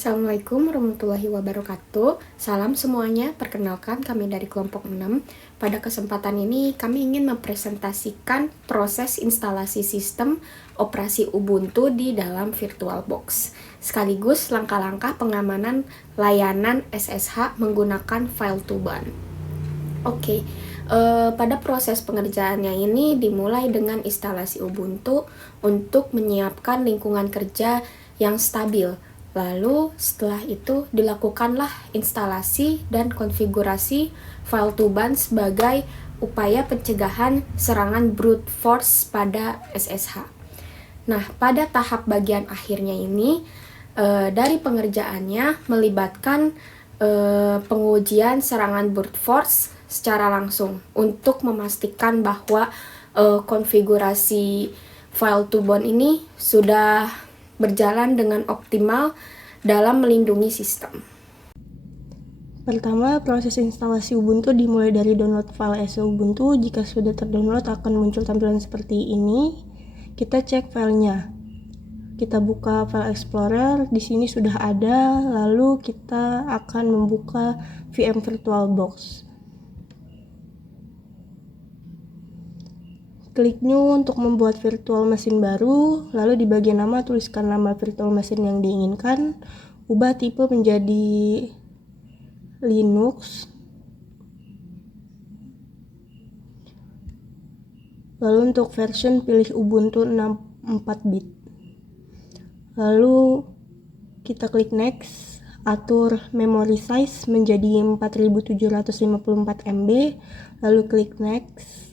Assalamualaikum warahmatullahi wabarakatuh. Salam semuanya, perkenalkan kami dari kelompok 6. Pada kesempatan ini kami ingin mempresentasikan proses instalasi sistem operasi Ubuntu di dalam VirtualBox, sekaligus langkah-langkah pengamanan layanan SSH menggunakan file to ban. Pada proses pengerjaannya ini dimulai dengan instalasi Ubuntu untuk menyiapkan lingkungan kerja yang stabil. Lalu setelah itu dilakukanlah instalasi dan konfigurasi file to ban sebagai upaya pencegahan serangan brute force pada SSH. Nah, pada tahap bagian akhirnya ini dari pengerjaannya melibatkan pengujian serangan brute force secara langsung untuk memastikan bahwa konfigurasi file to ban ini sudah berjalan dengan optimal dalam melindungi sistem. Pertama, proses instalasi Ubuntu dimulai dari download file as Ubuntu. Jika sudah terdownload akan muncul tampilan seperti ini. Kita cek filenya. Kita buka File Explorer, di sini sudah ada, lalu kita akan membuka VM VirtualBox. Klik New untuk membuat virtual machine baru, lalu di bagian nama tuliskan nama virtual machine yang diinginkan, ubah tipe menjadi Linux, lalu untuk version pilih Ubuntu 64 bit, lalu kita klik Next, atur memory size menjadi 4754 MB, lalu klik Next.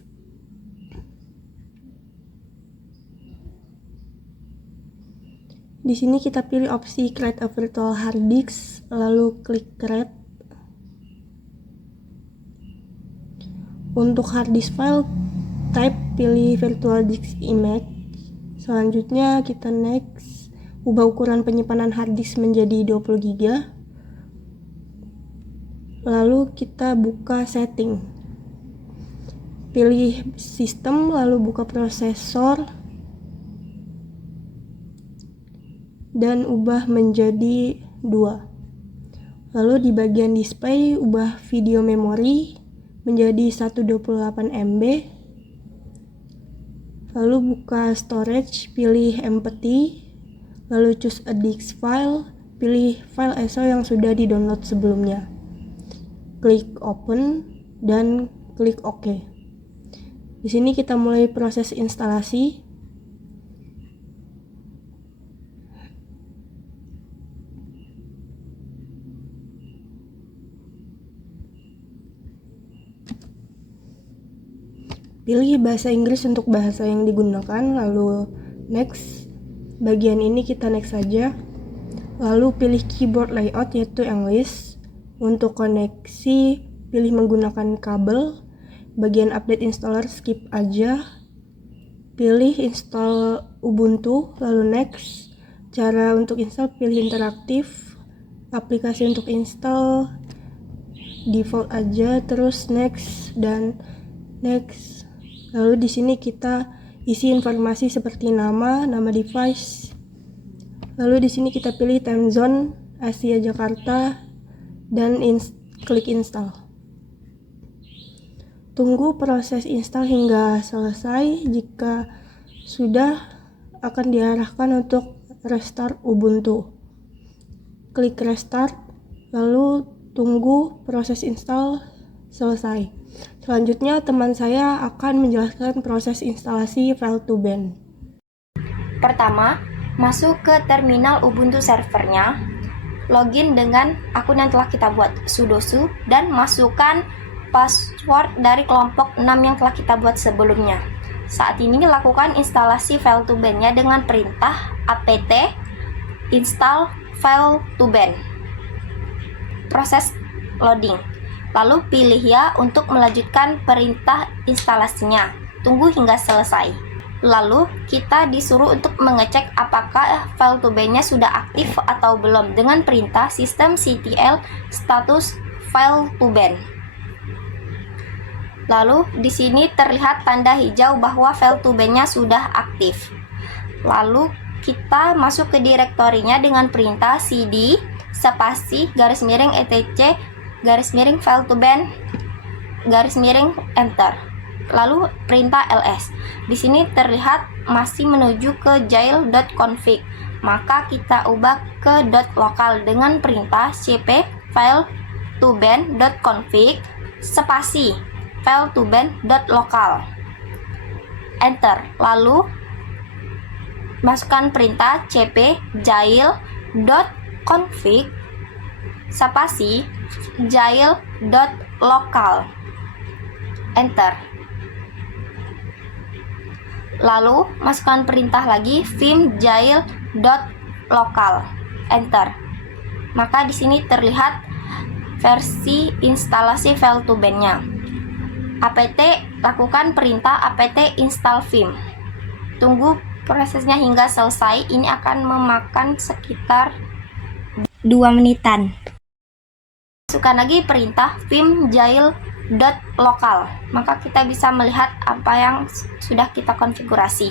Di sini kita pilih opsi Create a Virtual Hard Disk, lalu klik Create. Untuk hard disk file, type pilih Virtual Disk Image. Selanjutnya kita Next, ubah ukuran penyimpanan hard disk menjadi 20 GB. Lalu kita buka setting. Pilih sistem, lalu buka prosesor. Dan ubah menjadi 2. Lalu di bagian display ubah video memori menjadi 128 MB. Lalu buka storage, pilih empty, lalu choose a disk file, pilih file ISO yang sudah di-download sebelumnya. Klik open dan klik OK. Di sini kita mulai proses instalasi. Pilih bahasa Inggris untuk bahasa yang digunakan, lalu next. Bagian ini kita next saja. Lalu pilih keyboard layout yaitu English. Untuk koneksi pilih menggunakan kabel. Bagian update installer skip aja. Pilih install Ubuntu, lalu next. Cara untuk install pilih interaktif. Aplikasi untuk install default aja, terus next dan next. Lalu di sini kita isi informasi seperti nama device. Lalu di sini kita pilih time zone Asia Jakarta dan klik install. Tunggu proses install hingga selesai. Jika sudah, akan diarahkan untuk restart Ubuntu. Klik restart, lalu tunggu proses install selesai. Selanjutnya teman saya akan menjelaskan proses instalasi file to ban. Pertama, masuk ke terminal Ubuntu servernya, login dengan akun yang telah kita buat, sudoku, dan masukkan password dari kelompok 6 yang telah kita buat sebelumnya. Saat ini lakukan instalasi file to ban-nya dengan perintah apt install file to ban. Proses loading. Lalu pilih ya untuk melanjutkan perintah instalasinya. Tunggu hingga selesai. Lalu kita disuruh untuk mengecek apakah file to ban-nya sudah aktif atau belum dengan perintah systemctl status file to ban. Lalu di sini terlihat tanda hijau bahwa file to ban-nya sudah aktif. Lalu kita masuk ke direktorinya dengan perintah cd spasi garis miring etc garis miring file to ban garis miring enter. Lalu perintah ls. Di sini terlihat masih menuju ke jail.config. Maka kita ubah ke .local dengan perintah cp file to ban.config spasi file to ban.local. Enter. Lalu masukkan perintah cp jail.config spasi jail.local. Enter. Lalu masukkan perintah lagi vim jail.local. Enter. Maka di sini terlihat versi instalasi file to ban-nya. apt lakukan perintah apt install vim. Tunggu prosesnya hingga selesai. Ini akan memakan sekitar 2 menitan. Masukkan lagi perintah vim jail.local. Maka kita bisa melihat apa yang sudah kita konfigurasi.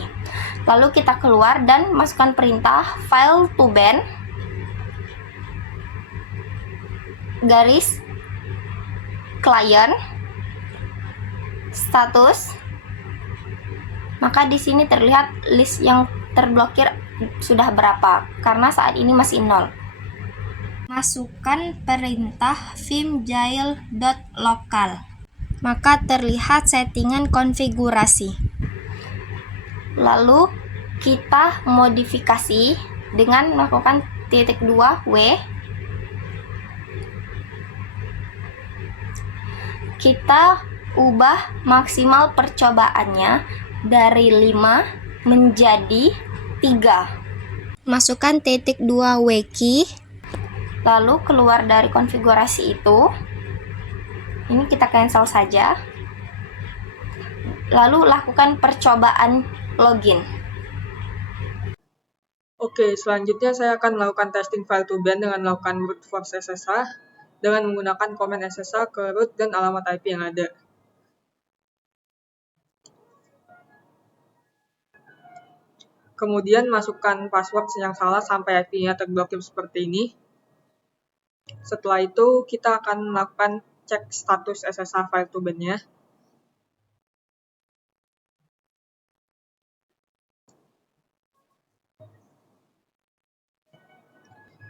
Lalu kita keluar dan masukkan perintah file to ban garis client status. Maka di sini terlihat list yang terblokir sudah berapa, karena saat ini masih 0. Masukkan perintah vim jail.local. Maka terlihat settingan konfigurasi. Lalu kita modifikasi dengan melakukan *2w. Kita ubah maksimal percobaannya dari 5 menjadi 3. Masukkan *2w key. Lalu keluar dari konfigurasi itu. Ini kita cancel saja. Lalu lakukan percobaan login. Oke, selanjutnya saya akan melakukan testing file to ban dengan melakukan brute force SSH dengan menggunakan command SSH ke root dan alamat IP yang ada. Kemudian masukkan password yang salah sampai IP-nya terblokir seperti ini. Setelah itu kita akan melakukan cek status SSH file to ban-nya.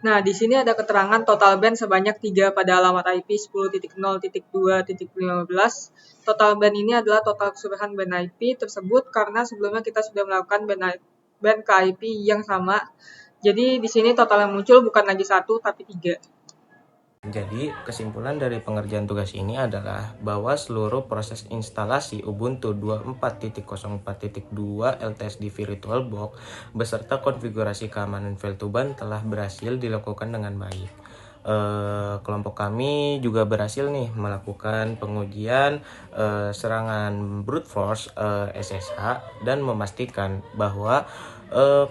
Nah, di sini ada keterangan total ban sebanyak 3 pada alamat IP 10.0.2.15. Total ban ini adalah total keseluruhan ban IP tersebut karena sebelumnya kita sudah melakukan ban ke IP yang sama. Jadi di sini total yang muncul bukan lagi 1 tapi 3. Jadi, kesimpulan dari pengerjaan tugas ini adalah bahwa seluruh proses instalasi Ubuntu 24.04.2 LTS di VirtualBox beserta konfigurasi keamanan file to ban telah berhasil dilakukan dengan baik. Kelompok kami juga berhasil nih melakukan pengujian serangan brute force SSH dan memastikan bahwa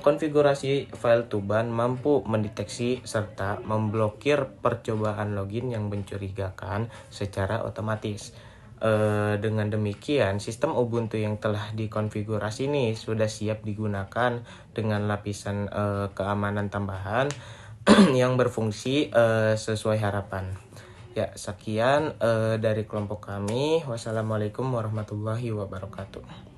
konfigurasi file to ban mampu mendeteksi serta memblokir percobaan login yang mencurigakan secara otomatis. Dengan demikian, sistem Ubuntu yang telah dikonfigurasi ini sudah siap digunakan dengan lapisan keamanan tambahan yang berfungsi sesuai harapan. Ya, sekian dari kelompok kami. Wassalamualaikum warahmatullahi wabarakatuh.